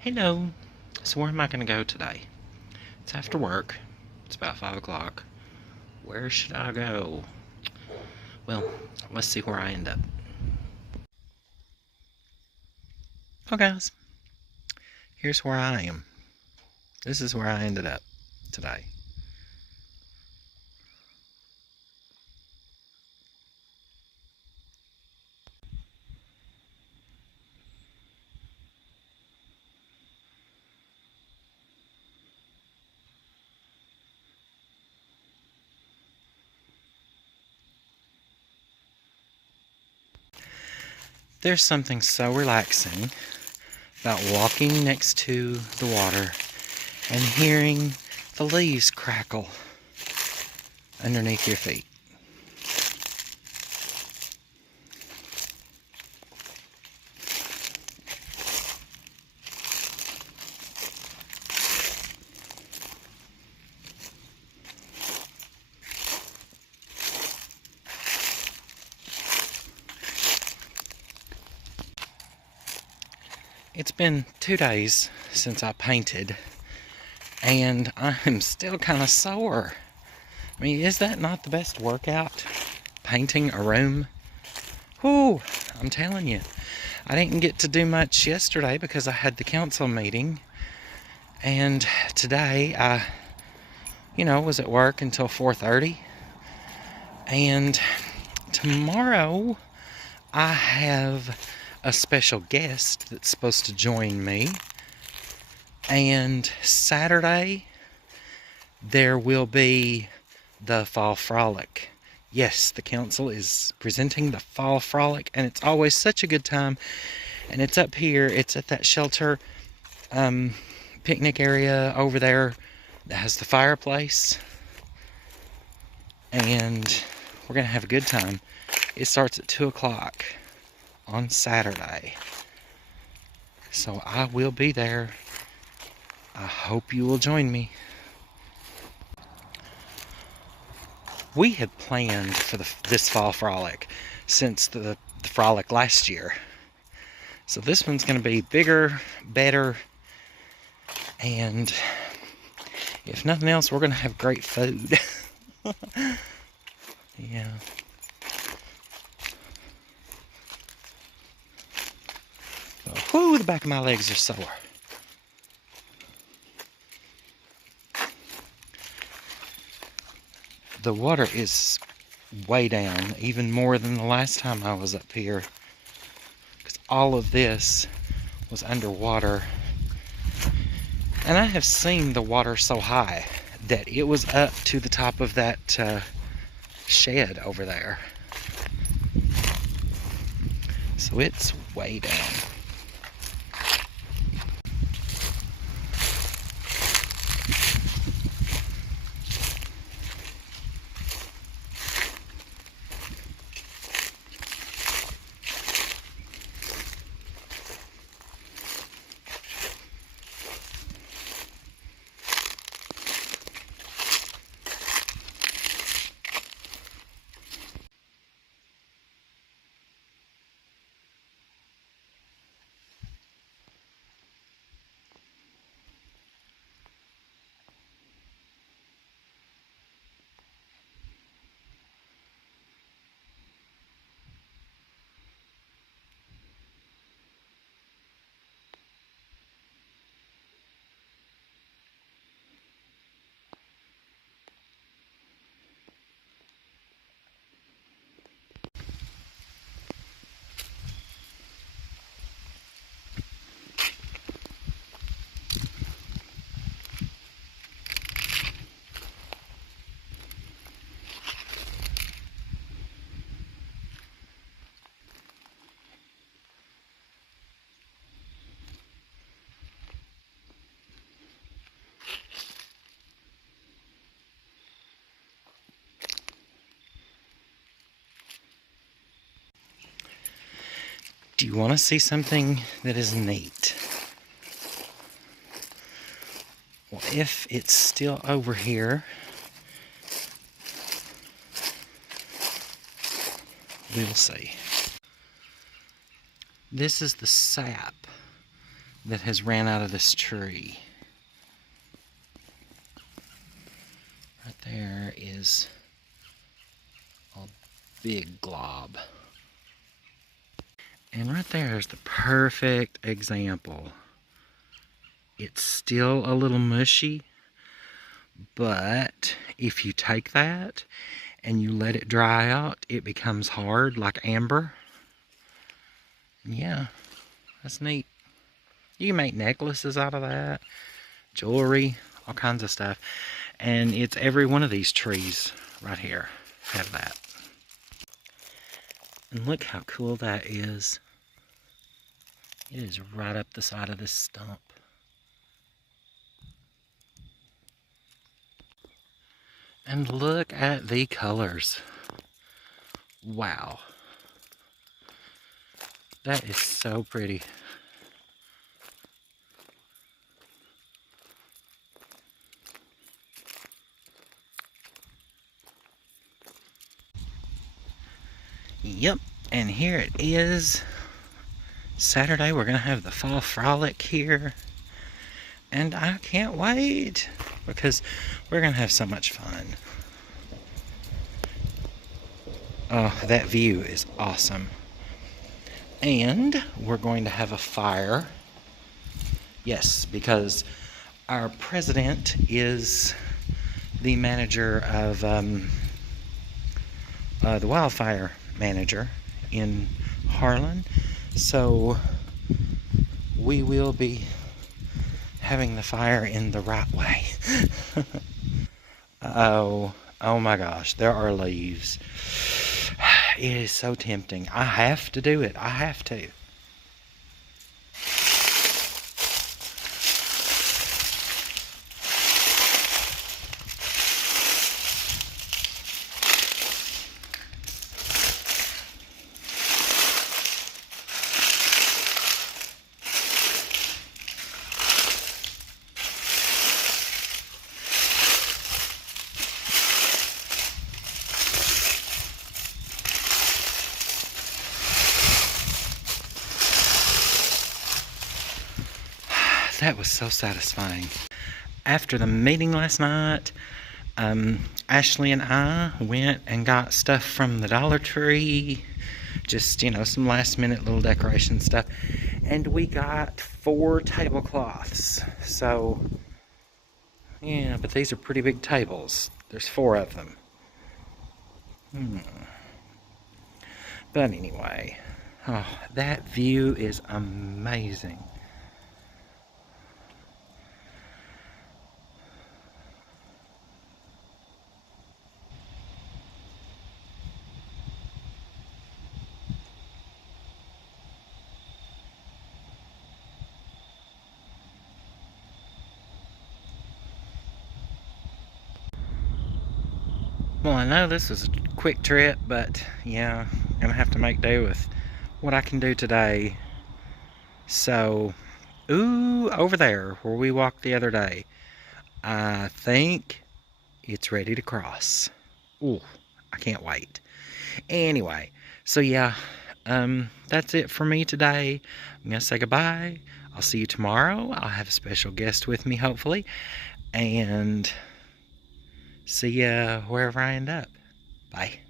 Hello. So where am I going to go today? It's after work. It's about 5 o'clock. Where should I go? Well, let's see where I end up. Oh, guys. Here's where I am. This is where I ended up today. There's something so relaxing about walking next to the water and hearing the leaves crackle underneath your feet. It's been 2 days since I painted, and I'm still kind of sore. I mean, is that not the best workout? Painting a room? Whew, I'm telling you. I didn't get to do much yesterday because I had the council meeting. And today I, was at work until 4:30. And tomorrow I have a special guest that's supposed to join me. And Saturday there will be the Fall Frolic. Yes, the council is presenting the Fall Frolic, and it's always such a good time. And it's up here, it's at that shelter picnic area over there that has the fireplace. And we're going to have a good time. It starts at 2 o'clock on Saturday. So I will be there. I hope you will join me. We had planned for this Fall Frolic since the frolic last year. So this one's going to be bigger, better, and if nothing else, we're going to have great food. Yeah. Whoo, the back of my legs are sore. The water is way down, even more than the last time I was up here. Because all of this was underwater. And I have seen the water so high that it was up to the top of that shed over there. So it's way down. Do you want to see something that is neat? Well, if it's still over here, we will see. This is the sap that has ran out of this tree. Right there is a big glob. And right there is the perfect example. It's still a little mushy, but if you take that and you let it dry out, it becomes hard like amber. Yeah, that's neat. You can make necklaces out of that, jewelry, all kinds of stuff. And it's every one of these trees right here have that. And look how cool that is. It is right up the side of this stump. And look at the colors. Wow. That is so pretty. Yep, and here it is. Saturday we're gonna have the fall frolic here. And I can't wait because we're gonna have so much fun. Oh, that view is awesome. And we're going to have a fire. Yes, because our president is the manager of the wildfire manager in Harlan. So we will be having the fire in the right way. Oh my gosh, there are leaves. It is so tempting. I have to do it. I have to. That was so satisfying. After the meeting last night, Ashley and I went and got stuff from the Dollar Tree. Just, some last minute little decoration stuff. And we got 4 tablecloths. So, yeah, but these are pretty big tables. There's 4 of them. But anyway, oh, that view is amazing. Well, I know this is a quick trip, but yeah, I'm gonna have to make do with what I can do today. So, over there where we walked the other day, I think it's ready to cross. Ooh, I can't wait. Anyway, so yeah, that's it for me today. I'm gonna say goodbye. I'll see you tomorrow. I'll have a special guest with me, hopefully, and see ya wherever I end up. Bye.